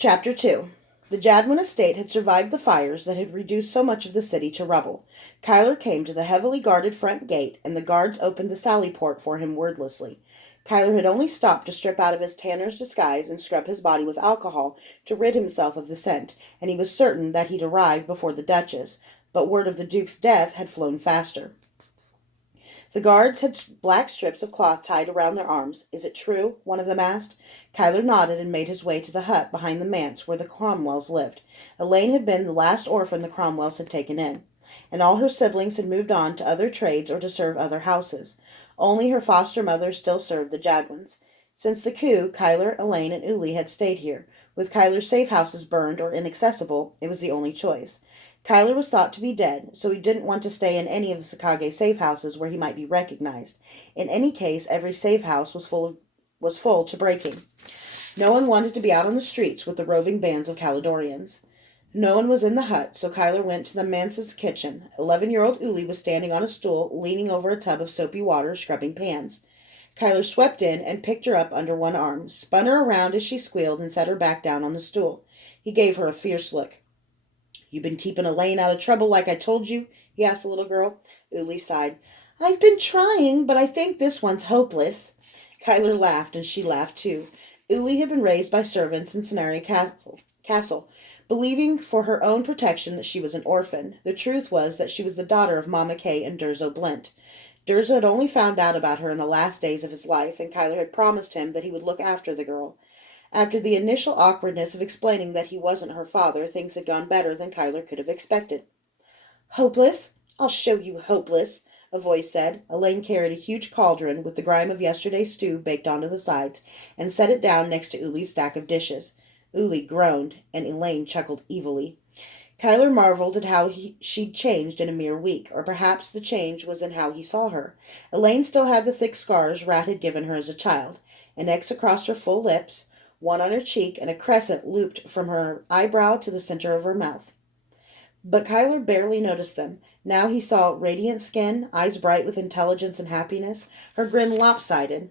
Chapter 2. The Jadwin estate had survived the fires that had reduced so much of the city to rubble. Kyler came to the heavily guarded front gate, and the guards opened the sally port for him wordlessly. Kyler had only stopped to strip out of his tanner's disguise and scrub his body with alcohol to rid himself of the scent, and he was certain that he'd arrived before the Duchess, but word of the Duke's death had flown faster. The guards had black strips of cloth tied around their arms. "Is it true?" one of them asked. Kyler nodded and made his way to the hut behind the manse where the Cromwells lived. Elaine had been the last orphan the Cromwells had taken in, and all her siblings had moved on to other trades or to serve other houses. Only her foster mother still served the Jadwins. Since the coup, Kyler, Elaine, and Uli had stayed here. With Kyler's safe houses burned or inaccessible, it was the only choice. Kyler was thought to be dead, so he didn't want to stay in any of the Sakage safe houses where he might be recognized. In any case, every safe house was full to breaking. No one wanted to be out on the streets with the roving bands of Caledonians. No one was in the hut, so Kyler went to the manse's kitchen. 11-year-old Uli was standing on a stool, leaning over a tub of soapy water, scrubbing pans. Kyler swept in and picked her up under one arm, spun her around as she squealed, and set her back down on the stool. He gave her a fierce look. "You been keeping Elaine out of trouble like I told you?" he asked the little girl. Uli sighed. "I've been trying, but I think this one's hopeless." Kyler laughed, and she laughed too. Uli had been raised by servants in Cenary Castle, believing for her own protection that she was an orphan. The truth was that she was the daughter of Mama Kay and Durzo Blent. Durzo had only found out about her in the last days of his life, and Kyler had promised him that he would look after the girl. After the initial awkwardness of explaining that he wasn't her father, things had gone better than Kyler could have expected. "Hopeless? I'll show you hopeless," a voice said. Elaine carried a huge cauldron with the grime of yesterday's stew baked onto the sides and set it down next to Uli's stack of dishes. Uli groaned, and Elaine chuckled evilly. Kyler marveled at how she'd changed in a mere week, or perhaps the change was in how he saw her. Elaine still had the thick scars Rat had given her as a child, an X across her full lips, one on her cheek, and a crescent looped from her eyebrow to the center of her mouth. But Kyler barely noticed them. Now he saw radiant skin, eyes bright with intelligence and happiness, her grin lopsided,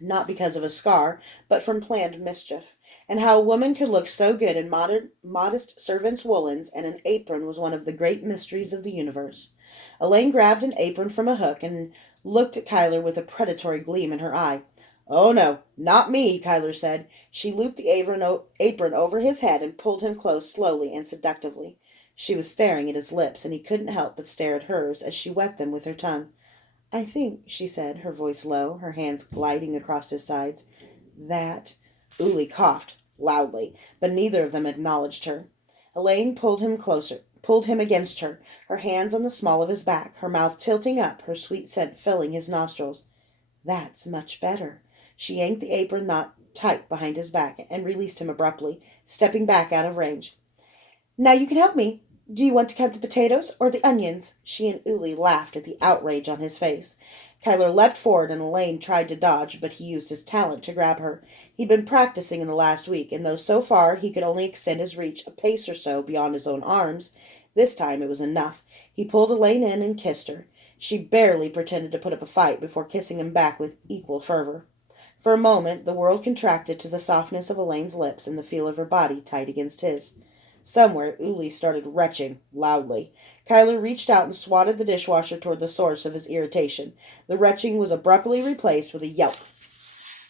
not because of a scar, but from planned mischief. And how a woman could look so good in modest servants' woolens and an apron was one of the great mysteries of the universe. Elaine grabbed an apron from a hook and looked at Kyler with a predatory gleam in her eye. "Oh, no, not me," Kyler said. She looped the apron over his head and pulled him close slowly and seductively. She was staring at his lips, and he couldn't help but stare at hers as she wet them with her tongue. "I think," she said, her voice low, her hands gliding across his sides, "that—" Uli coughed loudly, but neither of them acknowledged her. Elaine pulled him against her, her hands on the small of his back, her mouth tilting up, her sweet scent filling his nostrils. "That's much better." She yanked the apron knot tight behind his back and released him abruptly, stepping back out of range. "Now you can help me. Do you want to cut the potatoes or the onions?" She and Uli laughed at the outrage on his face. Kyler leapt forward and Elaine tried to dodge, but he used his talent to grab her. He'd been practicing in the last week, and though so far he could only extend his reach a pace or so beyond his own arms, this time it was enough. He pulled Elaine in and kissed her. She barely pretended to put up a fight before kissing him back with equal fervor. For a moment, the world contracted to the softness of Elaine's lips and the feel of her body tight against his. Somewhere, Uli started retching loudly. Kyler reached out and swatted the dishwasher toward the source of his irritation. The retching was abruptly replaced with a yelp.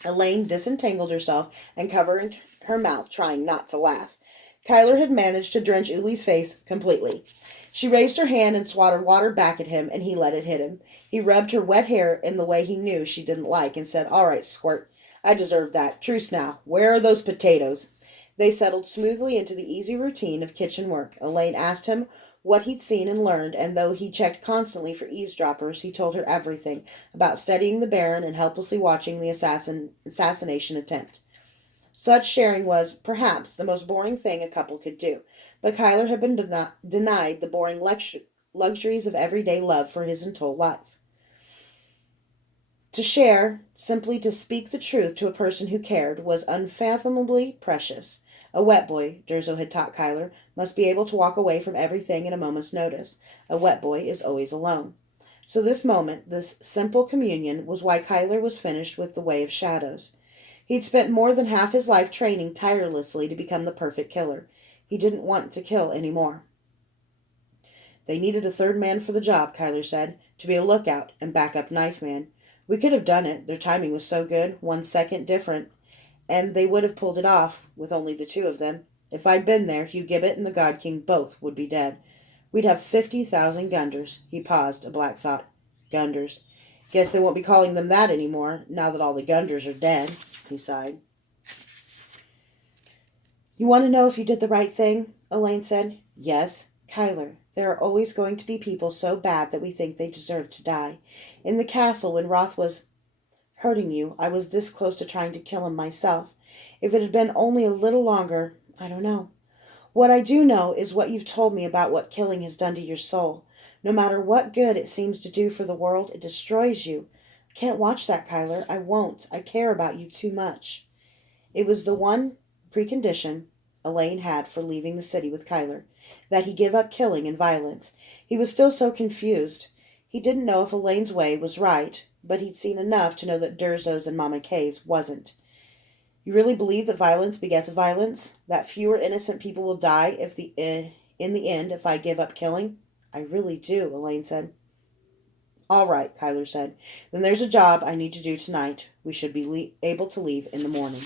Elaine disentangled herself and covered her mouth, trying not to laugh. Kyler had managed to drench Uli's face completely. She raised her hand and swatted water back at him, and he let it hit him. He rubbed her wet hair in the way he knew she didn't like and said, "All right, squirt. I deserve that. Truce now. Where are those potatoes?" They settled smoothly into the easy routine of kitchen work. Elaine asked him what he'd seen and learned, and though he checked constantly for eavesdroppers, he told her everything about studying the Baron and helplessly watching the assassination attempt. Such sharing was, perhaps, the most boring thing a couple could do, but Kyler had been denied the boring luxuries of everyday love for his entire life. To share, simply to speak the truth to a person who cared, was unfathomably precious. A wet boy, Durzo had taught Kyler, must be able to walk away from everything at a moment's notice. A wet boy is always alone. So this moment, this simple communion, was why Kyler was finished with the Way of Shadows. He'd spent more than half his life training tirelessly to become the perfect killer. He didn't want to kill any more. They needed a third man for the job, Kyler said, to be a lookout and backup knife man. We could have done it. Their timing was so good, 1 second different, and they would have pulled it off with only the two of them. If I'd been there, Hugh Gibbet and the God King both would be dead. We'd have 50,000 Gunders. He paused, a black thought. Gunders. Guess they won't be calling them that anymore, now that all the Gunders are dead, he sighed. You want to know if you did the right thing? Elaine said. Yes. Kyler, there are always going to be people so bad that we think they deserve to die. In the castle, when Roth was hurting you, I was this close to trying to kill him myself. If it had been only a little longer, I don't know. What I do know is what you've told me about what killing has done to your soul. No matter what good it seems to do for the world, it destroys you. I can't watch that, Kyler. I won't. I care about you too much. It was the one precondition Elaine had for leaving the city with Kyler, that he give up killing and violence. He was still so confused. He didn't know if Elaine's way was right, but he'd seen enough to know that Durzo's and Mama Kay's wasn't. You really believe that violence begets violence? That fewer innocent people will die in the end if I give up killing? I really do, Elaine said. All right, Kyler said. Then there's a job I need to do tonight. We should be able to leave in the morning.